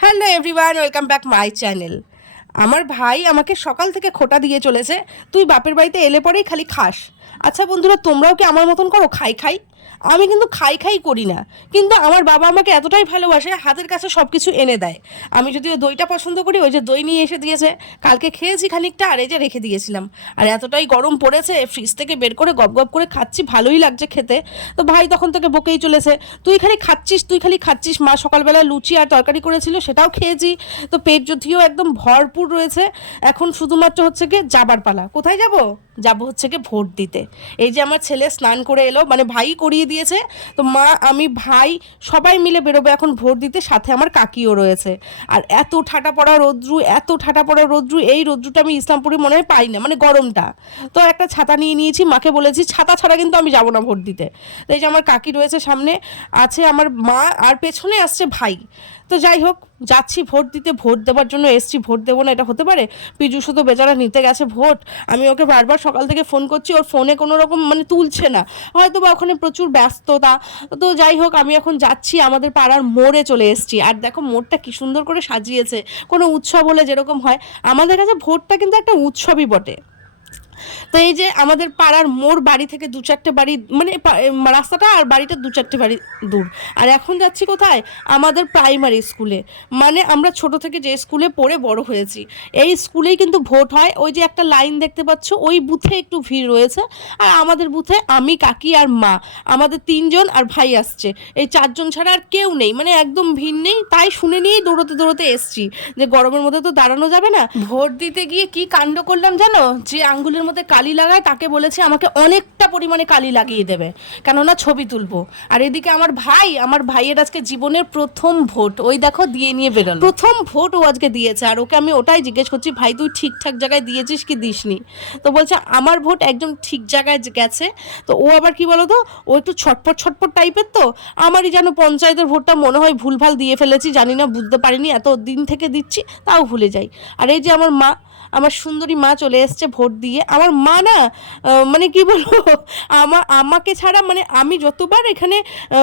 Hello everyone, welcome back my channel. আমার ভাই আমাকে সকাল থেকে খোটা দিয়ে চলেছে, তুই বাপের বাড়িতে এলে পরেই খালি খাস। আচ্ছা বন্ধুরা, তোমরাও কি আমার মতন করো খাই খাই? আমি কিন্তু খাই খাই করি না, কিন্তু আমার বাবা আমাকে এতটাই ভালোবাসে, হাতের কাছে সব কিছু এনে দেয়। আমি যদিও দইটা পছন্দ করি, ওই যে দই নিয়ে এসে দিয়েছে, কালকে খেয়েছি খানিকটা, আর এই যে রেখে দিয়েছিলাম। আর এতটাই গরম পড়েছে, ফ্রিজ থেকে বের করে গপ গপ করে খাচ্ছি, ভালোই লাগছে খেতে। তো ভাই তখন থেকে বকেই চলেছে, তুই খালি খাচ্ছিস। মা সকালবেলা লুচি আর তরকারি করেছিল, সেটাও খেয়েছি। তো পেট যদিও একদম ভরপুর রয়েছে। এখন শুধুমাত্র হচ্ছে গিয়ে যাবার পালা। কোথায় যাব হচ্ছে গিয়ে ভোট দিতে। এই যে আমার ছেলে স্নান করে এলো, মানে ভাই করিয়ে দিয়েছে। তো মা, আমি, ভাই সবাই মিলে বেরোবে এখন ভোট দিতে, সাথে আমার কাকিও রয়েছে। আর এত ঠাটা পড়া রৌদ্রু, এই রৌদ্রুটা আমি ইসলামপুরে মনে হয় পাই না, মানে গরমটা। তো একটা ছাতা নিয়ে নিয়েছি, মাকে বলেছি ছাতা ছাড়া কিন্তু আমি যাবো না ভোট দিতে। তো এই যে আমার কাকি রয়েছে, সামনে আছে আমার মা, আর পেছনে আসছে ভাই। তো যাই হোক, যাচ্ছি ভোট দিতে। ভোট দেওয়ার জন্য এসছি, ভোট দেবো না এটা হতে পারে? পীযূষও তো বেচারা নিতে গেছে ভোট। আমি ওকে বারবার সকাল থেকে ফোন করছি, ওর ফোনে কোনো রকম মানে তুলছে না, হয়তো বা ওখানে প্রচুর ব্যস্ততা। তো যাই হোক, আমি এখন যাচ্ছি, আমাদের পাড়ার মোড়ে চলে এসেছি। আর দেখো মোড়টা কি সুন্দর করে সাজিয়েছে, কোনো উৎসব হলে যেরকম হয়, আমাদের কাছে ভোটটা কিন্তু একটা উৎসবই বটে। তো এই যে আমাদের পাড়ার মোড়, বাড়ি থেকে 2-4টে বাড়ি, মানে রাস্তাটা আর বাড়িটা 2-4টে বাড়ি দূর। আর এখন যাচ্ছি কোথায়? আমাদের প্রাইমারি স্কুলে। মানে আমরা ছোট থেকে যে স্কুলে পড়ে বড় হয়েছি, এই স্কুলেই কিন্তু ভোট হয়। ওই যে একটা লাইন দেখতে পাচ্ছ, ওই বুথে একটু ভিড় রয়েছে। আর আমাদের বুথে আমি, কাকি আর মা, আমাদের 3জন, আর ভাই আসছে। এই 4জন ছাড়া আর কেউ নেই, মানে একদম ভিড় নেই। তাই শুনে নিয়েই দৌড়তে এসছি যে গরমের মধ্যে তো দাঁড়ানো যাবে না। ভোট দিতে গিয়ে কি কাণ্ড করলাম জানো? যে আঙ্গুলের মধ্যে কালি লাগায়, তাকে বলেছে আমাকে অনেকটা পরিমাণে কালি লাগিয়ে দেবে, কেননা ছবি তুলবো। আর এদিকে আমার ভাইয়ের আজকে জীবনের প্রথম ভোট, ওই দেখো দিয়ে নিয়ে বেরোলো, প্রথম ভোট ও আজকে দিয়েছে। আর ওকে আমি ওটাই জিজ্ঞেস করছি, ভাই তুই ঠিকঠাক জায়গায় দিয়েছিস কি দিসনি? তো বলছে আমার ভোট একদম ঠিক জায়গায় গেছে। তো ও আবার কি বলো তো, ও একটু ছটপট টাইপের। তো আমারই যেন পঞ্চায়েতের ভোটটা মনে হয় ভুলভাল দিয়ে ফেলেছি, জানি না, বুঝতে পারিনি, এত দিন থেকে দিচ্ছি তাও ভুলে যাই। আর এই যে আমার মা, আমার সুন্দরী মা চলে এসছে ভোট দিয়ে। আমার মা না, মানে কি বলবো, আমাকে ছাড়া, মানে আমি যতবার এখানে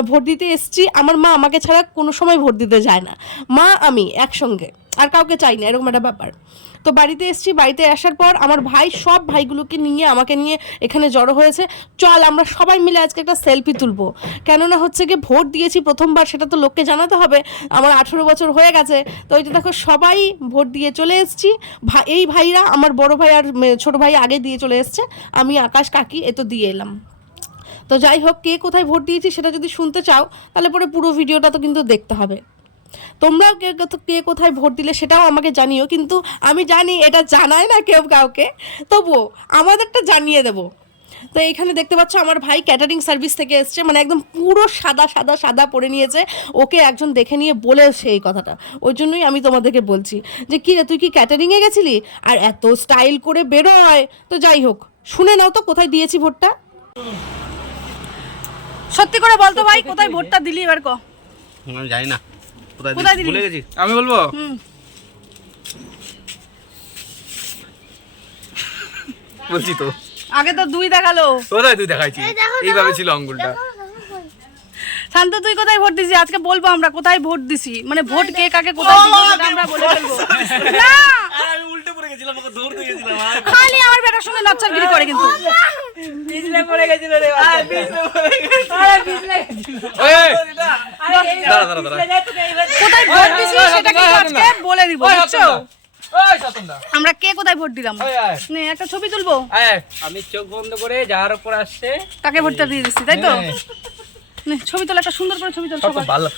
ভোট দিতে এসছি, আমার মা আমাকে ছাড়া কোনো সময় ভোট দিতে যায় না। মা আমি একসঙ্গে, আর কাউকে চাই না, এরকম একটা ব্যাপার। তো বাড়িতে এসছি, বাড়িতে আসার পর আমার ভাই সব ভাইগুলোকে নিয়ে, আমাকে নিয়ে এখানে জড়ো হয়েছে। চল আমরা সবাই মিলে আজকে একটা সেলফি তুলবো, কেননা হচ্ছে গিয়ে ভোট দিয়েছি প্রথমবার, সেটা তো লোককে জানাতে হবে। আমার 18 বছর হয়ে গেছে। তো ওই যে দেখো সবাই ভোট দিয়ে চলে এসছি। এই ভাইরা, আমার বড় ভাই আর ছোট ভাই আগে দিয়ে চলে এসছে, আমি, আকাশ, কাকি এ তো দিয়ে এলাম। তো যাই হোক, কে কোথায় ভোট দিয়েছি সেটা যদি শুনতে চাও, তাহলে পরে পুরো ভিডিওটা তো কিন্তু দেখতে হবে। তোমরাও কে কোথায় ভোট দিলে সেটাও আমাকে জানিও, কিন্তু আমি জানি এটা জানায় না কেউ কাউকে, তবুও আমাদেরটা জানিয়ে দেবো। তো এইখানে দেখতে পাচ্ছ আমার ভাই ক্যাটারিং সার্ভিস থেকে এসছে, মানে একদম পুরো সাদা পরে নিয়েছে। ওকে একজন দেখে নিয়ে বলেছে এই কথাটা, ওই জন্যই আমি তোমাদেরকে বলছি যে কি রে, তুই কি ক্যাটারিংয়ে গেছিলি? আর এত স্টাইল করে বেরোয়। তো যাই হোক, শুনে নাও তো কোথায় দিয়েছি ভোটটা। সত্যি করে বলতো ভাই, কোথায় ভোটটা দিলি এবার ক? আমি জানি না কোথায় দিলি? ভুলে গেছি। আমি বলবো? বলছি তো, আগে তো 2 দেখালো। কোথায় তুই দেখাইছি? এইভাবে ছিল আঙ্গুলটা। শান্ত, তুই কোথায় ভোট দিছিস? আজকে বলবো আমরা কোথায় ভোট দিছি, মানে ভোট কে কাকে কোথায় দিছি সেটা আমরা বলে ফেলবো। না আমি উল্টে পড়ে গেছিলাম, ওকে দৌড়তে গেছিলাম। খালি আমার বেটার সঙ্গে নচ্চারগিরি করে কিন্তু। পিছলে পড়ে গেছিল রে, আর পিছলে পড়ে গেছিল, আরে পিছলে গেছিল। ওই দাঁড়া কোথায় ভোট দিছি সেটা কিন্তু আজকে বলে দিব, বুঝছো? ওই সাতনদা, আমরা কে কোথায় ভোট দিলাম, নে একটা ছবি তুলবো। আমি চোখ বন্ধ করে যার উপর আসছে তাকে ভোটটা দিয়ে দিচ্ছি, তাই তো? নে ছবি তোলা, একটা সুন্দর করে ছবি তোল সবাই। ভালো